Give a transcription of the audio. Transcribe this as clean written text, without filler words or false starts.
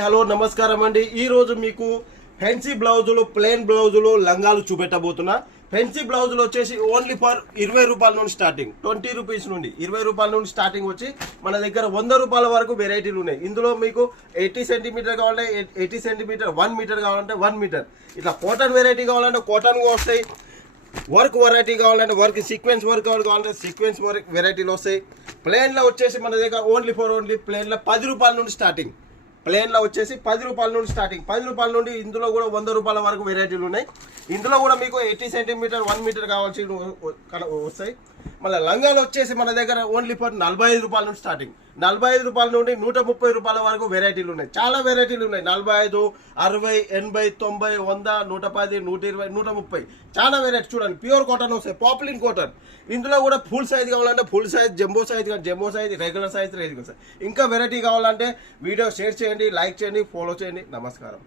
Hello నమస్కారం అండి. ఈ రోజు మీకు ఫెన్సీ బ్లౌజులు, ప్లెయిన్ బ్లౌజులు, లంగాలు చూపెట్టబోతున్నా. ఫెన్సీ బ్లౌజులు వచ్చేసి ఓన్లీ ఫర్ 20 రూపాయల నుండి స్టార్టింగ్, 20 రూపీస్ నుండి 20 రూపాయల నుండి స్టార్టింగ్ వచ్చి మన దగ్గర 100 రూపాయల వరకు వెరైటీలు ఉన్నాయి. ఇందులో మీకు 80 సెంటీమీటర్ కావాలంటే 80 సెంటీమీటర్, 1 మీటర్ కావాలంటే 1 మీటర్, ఇట్లా కాటన్ వెరైటీ కావాలంటే కాటన్ వస్తాయి. వర్క్ వెరైటీ కావాలంటే వర్క్, సీక్వెన్స్ వర్క్ కావాలంటే సీక్వెన్స్ వర్క్ వెరైటీలు వస్తాయి. ప్లెయిన్లో వచ్చేసి మన దగ్గర ఓన్లీ ప్లెయిన్లో 10 రూపాయల నుండి స్టార్టింగ్. ప్లెయిన్లో వచ్చేసి 10 రూపాయల నుండి స్టార్టింగ్, 10 రూపాయల నుండి ఇందులో కూడా 100 రూపాయల వరకు వెరైటీలు ఉన్నాయి. ఇందులో కూడా మీకు 80 సెంటీమీటర్, 1 మీటర్ కావాల్సి వస్తాయి. మళ్ళీ లంగాలు వచ్చేసి మన దగ్గర ఓన్లీ ఫర్ 45 రూపాయల నుండి స్టార్టింగ్, 45 రూపాయల నుండి 130 రూపాయల వరకు వెరైటీలు ఉన్నాయి. చాలా వెరైటీలు ఉన్నాయి. 45, 60, 80, 90, 100, 110, 120, 130 చాలా వెరైటీ. చూడండి, ప్యూర్ కాటన్ వస్తాయి, పాపులిన్ కాటన్. ఇందులో కూడా ఫుల్ సైజ్ కావాలంటే full size, jumbo size, regular size. ఇంకా వెరైటీ కావాలంటే వీడియో షేర్ చేయండి, లైక్ చేయండి, ఫాలో చేయండి. నమస్కారం.